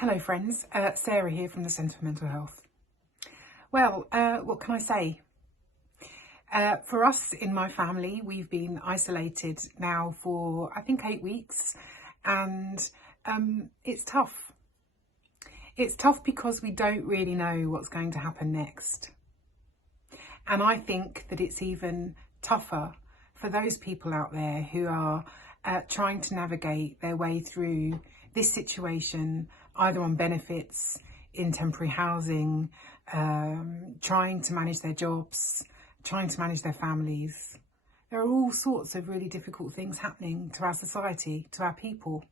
Hello friends, Sarah here from the Centre for Mental Health. Well, what can I say? For us in my family, we've been isolated now for I think 8 weeks, and it's tough. It's tough because we don't really know what's going to happen next. And I think that it's even tougher for those people out there who are trying to navigate their way through this situation, either on benefits, in temporary housing, trying to manage their jobs, trying to manage their families. There are all sorts of really difficult things happening to our society, to our people.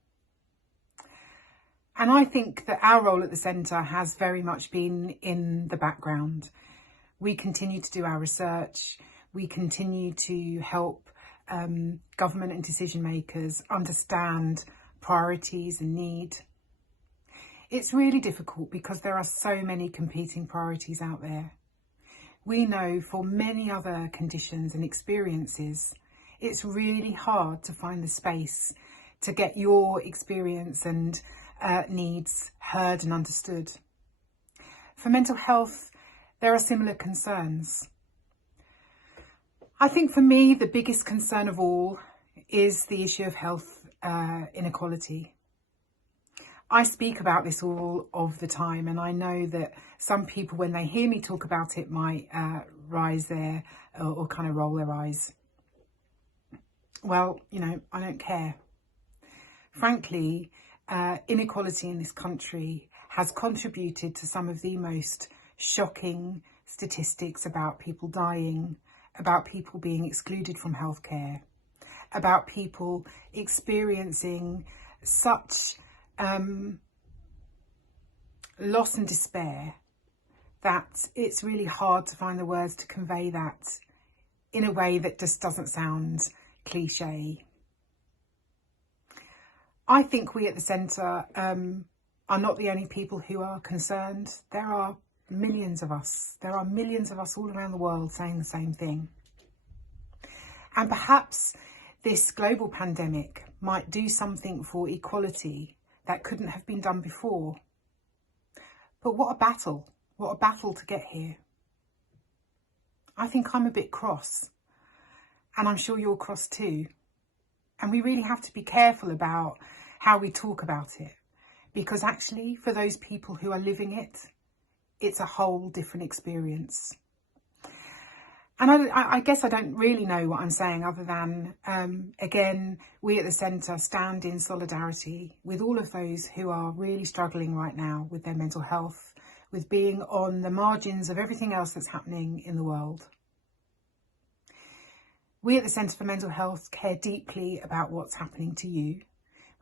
And I think that our role at the centre has very much been in the background. We continue to do our research. We continue to help government and decision makers understand priorities and need. It's really difficult because there are so many competing priorities out there. We know for many other conditions and experiences, it's really hard to find the space to get your experience and needs heard and understood. For mental health, there are similar concerns. I think for me, the biggest concern of all is the issue of health inequality. I speak about this all of the time, and I know that some people, when they hear me talk about it, might rise there or kind of roll their eyes. Well, you know, I don't care. Frankly, inequality in this country has contributed to some of the most shocking statistics about people dying, about people being excluded from healthcare, about people experiencing such loss and despair that it's really hard to find the words to convey that in a way that just doesn't sound cliche. I think we at the centre are not the only people who are concerned. There are millions of us. There are millions of us all around the world saying the same thing. And perhaps this global pandemic might do something for equality that couldn't have been done before. But what a battle to get here. I think I'm a bit cross, and I'm sure you're cross too. And we really have to be careful about how we talk about it, because actually for those people who are living it, it's a whole different experience. And I guess I don't really know what I'm saying other than, again, we at the centre stand in solidarity with all of those who are really struggling right now with their mental health, with being on the margins of everything else that's happening in the world. We at the Centre for Mental Health care deeply about what's happening to you.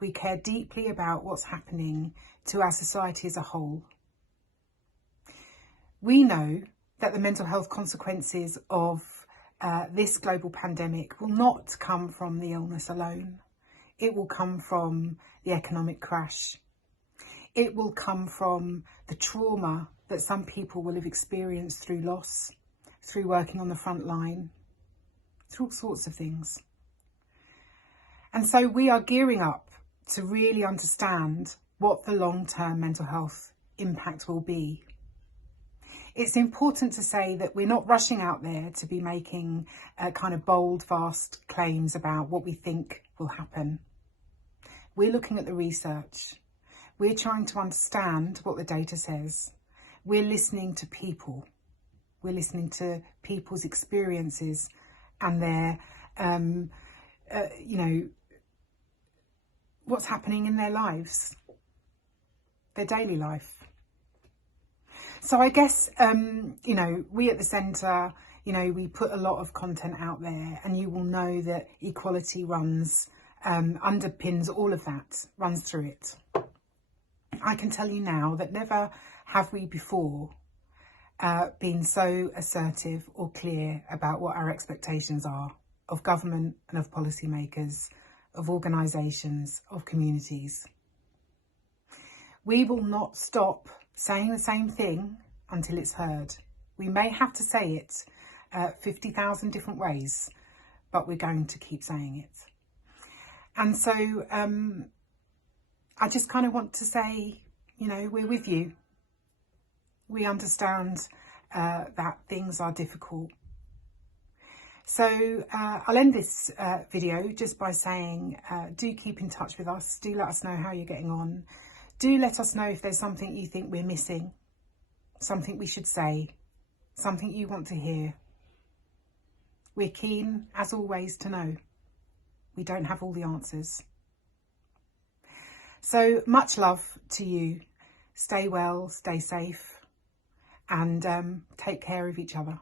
We care deeply about what's happening to our society as a whole. We know that the mental health consequences of this global pandemic will not come from the illness alone. It will come from the economic crash. It will come from the trauma that some people will have experienced through loss, through working on the front line, through all sorts of things. And so we are gearing up to really understand what the long-term mental health impact will be. It's important to say that we're not rushing out there to be making kind of bold, vast claims about what we think will happen. We're looking at the research. We're trying to understand what the data says. We're listening to people. We're listening to people's experiences and their, what's happening in their lives, their daily life. So I guess, we at the centre, we put a lot of content out there, and you will know that equality underpins all of that, runs through it. I can tell you now that never have we before been so assertive or clear about what our expectations are of government and of policymakers, of organisations, of communities. We will not stop saying the same thing until it's heard. We may have to say it 50,000 different ways, but we're going to keep saying it. And so I just kind of want to say You know, we're with you. We understand that things are difficult. So I'll end this video just by saying, do keep in touch with us. Do let us know how you're getting on. Do let us know if there's something you think we're missing, something we should say, something you want to hear. We're keen, as always, to know. We don't have all the answers. So much love to you. Stay well, stay safe, and take care of each other.